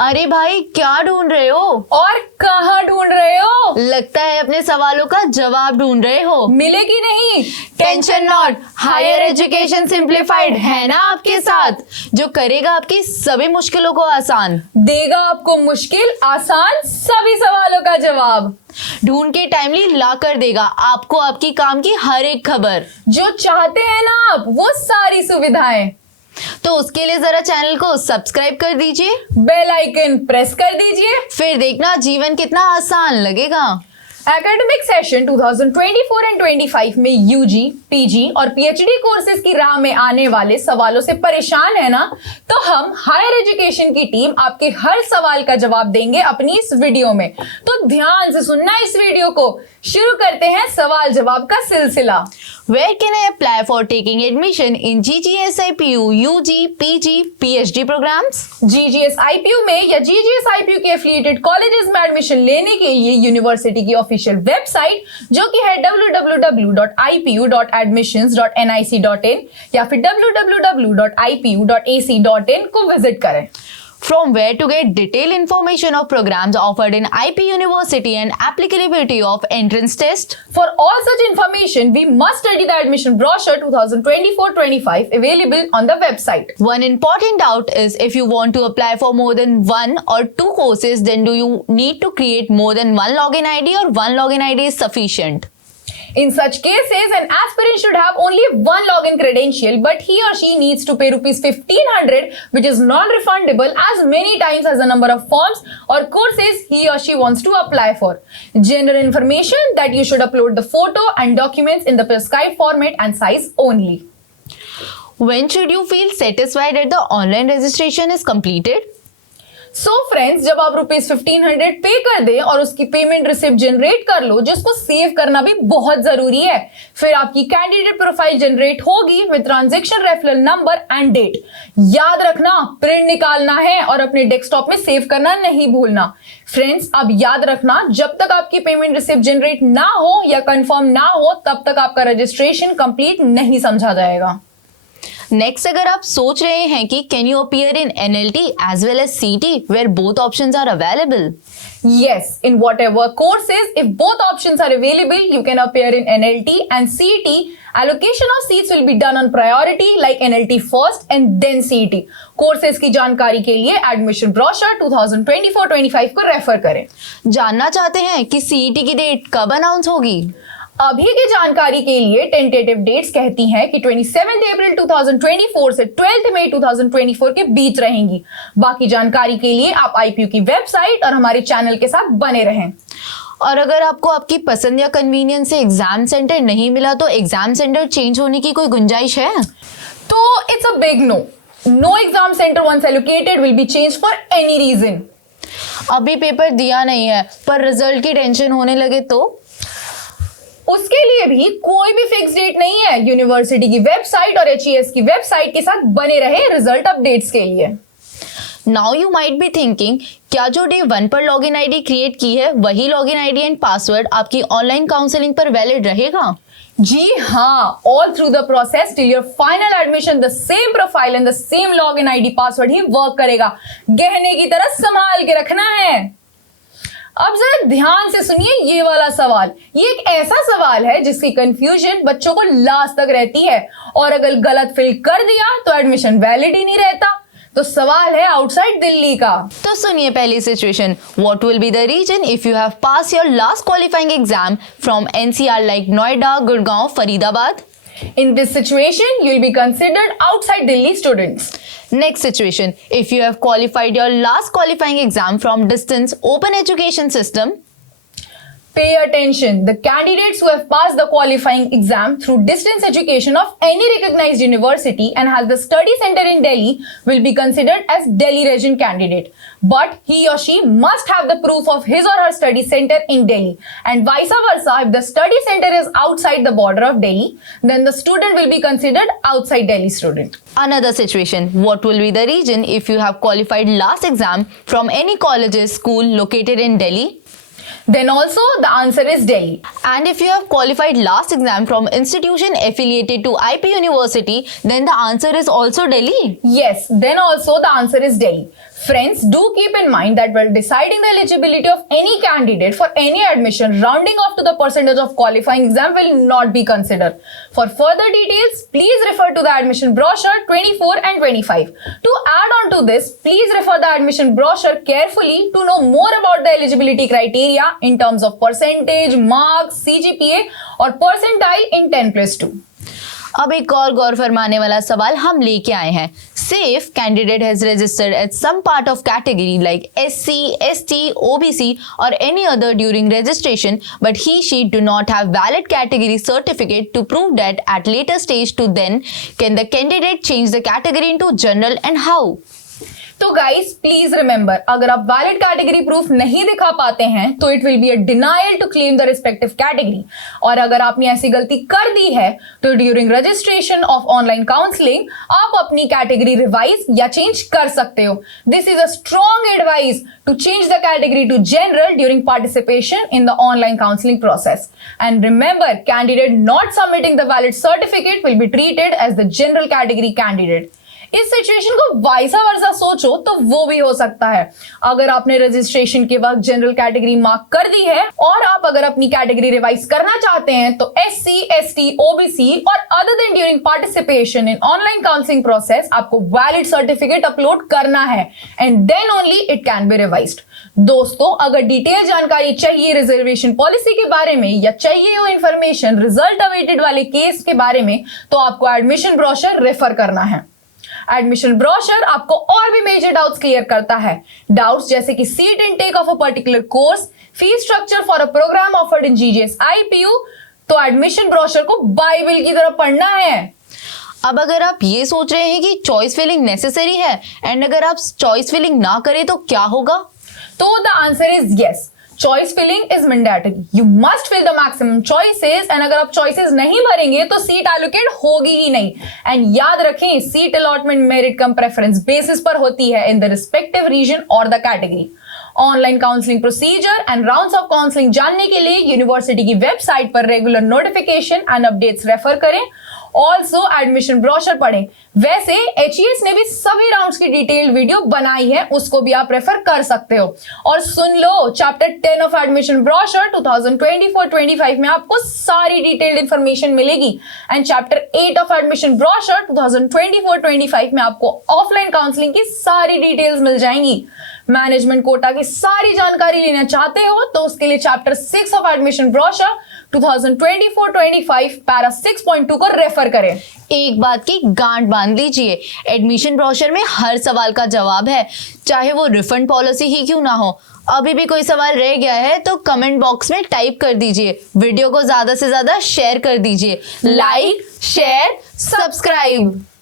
अरे भाई, क्या ढूंढ रहे हो? और कहाँ ढूंढ रहे हो? लगता है अपने सवालों का जवाब ढूंढ रहे हो। मिलेगी नहीं। Tension not, higher education simplified है ना आपके साथ, जो करेगा आपकी सभी मुश्किलों को आसान, देगा आपको मुश्किल आसान सभी सवालों का जवाब, ढूंढ के टाइमली ला कर देगा आपको आपकी काम की हर एक खबर। जो चाहते हैं ना आप वो सारी सुविधाएं। तो उसके लिए जरा चैनल को सब्सक्राइब कर दीजिए, बेल आइकन प्रेस कर दीजिए, फिर देखना जीवन कितना आसान लगेगा। एकेडमिक सेशन 2024 एंड 25 में यूजी, पीजी और पीएचडी कोर्सेज की राह में आने वाले सवालों से परेशान है ना, तो हम हायर एजुकेशन की टीम आपके हर सवाल का जवाब देंगे अपनी इस वीडियो में। तो ध्यान से सुनना इस वीडियो को। शुरू करते हैं सवाल जवाब का सिलसिला। Where can I apply for taking admission in GGS-IPU, UG, PG, PhD programs? GGS-IPU में या GGS-IPU के एफिलिएटेड कॉलेजेस में एडमिशन लेने के लिए यूनिवर्सिटी की ऑफिशियल वेबसाइट, जो कि है www.ipu.admissions.nic.in या फिर www.ipu.ac.in को विजिट करें। From where to get detailed information of programs offered in IP University and applicability of entrance test? For all such information, we must study the admission brochure 2024-25 available on the website. One important doubt is if you want to apply for more than one or two courses, then do you need to create more than one login ID or one login ID is sufficient? In such cases, an aspirant should have only one login credential, but he or she needs to pay rupees 1500, which is non-refundable as many times as the number of forms or courses he or she wants to apply for. General information that you should upload the photo and documents in the prescribed format and size only. When should you feel satisfied that the online registration is completed? So friends, जब आप rupees 1500 पे कर दें और उसकी payment receipt generate कर लो, जिसको save करना भी बहुत जरूरी है, फिर आपकी कैंडिडेट प्रोफाइल जनरेट होगी with transaction referral number and date. याद रखना, प्रिंट निकालना है और अपने डेस्कटॉप में सेव करना नहीं भूलना। फ्रेंड्स, अब याद रखना, जब तक आपकी पेमेंट रिसिप्ट जनरेट ना हो या कंफर्म ना हो, तब तक आपका रजिस्ट्रेशन कंप्लीट नहीं समझा जाएगा। नेक्स्ट, अगर आप सोच रहे हैं कि can you appear in NLT as well as CT where both options are available? Yes, in whatever courses, if both options are available, you can appear in NLT and CET. Allocation of seats will be done on priority like NLT first and then CET. Courses की जानकारी के लिए admission brochure 2024-25 को refer करें। जानना चाहते हैं कि सीईटी की डेट कब अनाउंस होगी? अभी की जानकारी के लिए टेंटेटिव डेट्स कहती हैं कि 27 अप्रैल 2024 से 12 मई 2024 के बीच रहेंगी। बाकी जानकारी के लिए आप आईपीयू की वेबसाइट और हमारे चैनल के साथ बने रहें। और अगर आपको आपकी पसंद या कन्वीनियंस से एग्जाम सेंटर नहीं मिला, तो एग्जाम सेंटर चेंज होने की कोई गुंजाइश है? तो it's a big no. No exam centre once allocated will be change for any reason. अभी पेपर दिया नहीं है पर रिजल्ट की टेंशन होने लगे तो उसके लिए भी कोई भी फिक्स डेट नहीं है। यूनिवर्सिटी की वेबसाइट और एचईएस की वेबसाइट के साथ बने रहे रिजल्ट अपडेट्स के लिए। Now you might be thinking, क्या जो डे 1 पर लॉगिन आईडी क्रिएट की है वही लॉगिन आईडी एंड पासवर्ड आपकी ऑनलाइन काउंसलिंग पर वैलिड रहेगा? जी हाँ, all through the process till your final admission the same profile and the same login ID password he work करेगा। गहने की तरह संभाल के रखना है। अब जरा ध्यान से सुनिए ये वाला सवाल। ये एक ऐसा सवाल है जिसकी कंफ्यूजन बच्चों को लास्ट तक रहती है, और अगर गलत फिल कर दिया तो एडमिशन वैलिड ही नहीं रहता। तो सवाल है आउटसाइड दिल्ली का। तो सुनिए पहली situation, what will be the reason if you have pass your last qualifying exam from NCR like Noida, Gurgaon, Faridabad? In this situation, you will be considered outside Delhi students. Next situation, if you have qualified your last qualifying exam from distance open education system. Pay attention. The candidates who have passed the qualifying exam through distance education of any recognized university and has the study center in Delhi will be considered as Delhi resident candidate. But he or she must have the proof of his or her study center in Delhi. And vice versa, if the study center is outside the border of Delhi, then the student will be considered outside Delhi student. Another situation, what will be the reason if you have qualified last exam from any colleges, school located in Delhi? Then also the answer is Delhi. And if you have qualified last exam from institution affiliated to IP University, then the answer is also Delhi. Yes, then also the answer is Delhi. Friends, do keep in mind that while deciding the eligibility of any candidate for any admission, rounding off to the percentage of qualifying exam will not be considered. For further details, please refer to the admission brochure 24 and 25. To add on to this, please refer the admission brochure carefully to know more about the eligibility criteria in terms of percentage, marks, CGPA or percentile in 10+2. अब एक और गौर फरमाने वाला सवाल हम लेके आए हैं. Say if candidate has registered at some part of category like SC, ST, OBC or any other during registration, but she do not have valid category certificate to prove that at later stage to then can the candidate change the category into general and how? तो guys please remember, अगर आप valid category proof नहीं दिखा पाते हैं तो it will be a denial to claim the respective category. और अगर आपने ऐसी गलती कर दी है तो during registration of online counselling आप अपनी कैटेगरी रिवाइज या चेंज कर सकते हो. This is a strong advice to change the category to general during participation in the online counselling process. And remember, candidate not submitting the valid certificate will be treated as the general category candidate. इस situation को वाइसा वर्सा सोचो तो वो भी हो सकता है. अगर आपने रजिस्ट्रेशन के वक्त जनरल कैटेगरी मार्क कर दी है और आप अगर अपनी कैटेगरी रिवाइज करना चाहते हैं तो SC, ST, OBC और other than during participation in online counselling process आपको वैलिड सर्टिफिकेट अपलोड करना है and then only it can be revised. दोस्तों, अगर डिटेल जानकारी चाहिए रिजर्वेशन पॉलिसी के बारे में या चाहिए हो इंफॉर्मेशन रिजल्ट अवेटेड वाले केस के बारे में तो आपको एडमिशन ब्रोशर रेफर करना है. एडमिशन ब्रोशर आपको और भी मेजर डाउट्स क्लियर करता है. डाउट्स जैसे कि seat intake of a particular course, fees structure for a programme offered in GGS IPU. तो एडमिशन ब्रोशर को बाइबल की तरह पढ़ना है. अब अगर आप ये सोच रहे हैं कि चॉइस फिलिंग नेसेसरी है एंड अगर आप चॉइस फिलिंग ना करें तो क्या होगा, तो the answer is yes. Choice filling is mandatory. You must fill the maximum choices and अगर आप चॉइसेस नहीं भरेंगे तो सीट एलोकेट होगी ही नहीं. एंड याद रखें, सीट अलॉटमेंट मेरिट कम प्रेफरेंस बेसिस पर होती है इन द रिस्पेक्टिव रीजन और the category. Online counselling procedure and rounds of counselling जानने के लिए यूनिवर्सिटी की वेबसाइट पर regular notification and updates refer करें. ऑल्सो एडमिशन ब्रोशर पढ़ें. वैसे HES ने भी सभी राउंड्स की डिटेल्ड वीडियो बनाई है, उसको भी आप रेफर कर सकते हो. और सुन लो, चैप्टर 10 ऑफ एडमिशन ब्रोशर 2024-25 में आपको सारी डिटेल्ड इंफॉर्मेशन मिलेगी and chapter 8 of admission brochure 2024-25 में आपको ऑफलाइन काउंसलिंग की सारी डिटेल्स मिल जाएंगी. मैनेजमेंट कोटा की सारी जानकारी लेना चाहते हो तो उसके लिए chapter 6 of admission brochure 2024-25 para 6.2 को रेफर करें. एक बात की गांठ बांध लीजिए, एडमिशन ब्रोशर में हर सवाल का जवाब है, चाहे वो रिफंड पॉलिसी ही क्यों ना हो. अभी भी कोई सवाल रह गया है तो कमेंट बॉक्स में टाइप कर दीजिए. वीडियो को ज्यादा से ज्यादा शेयर कर दीजिए. Like, share, subscribe.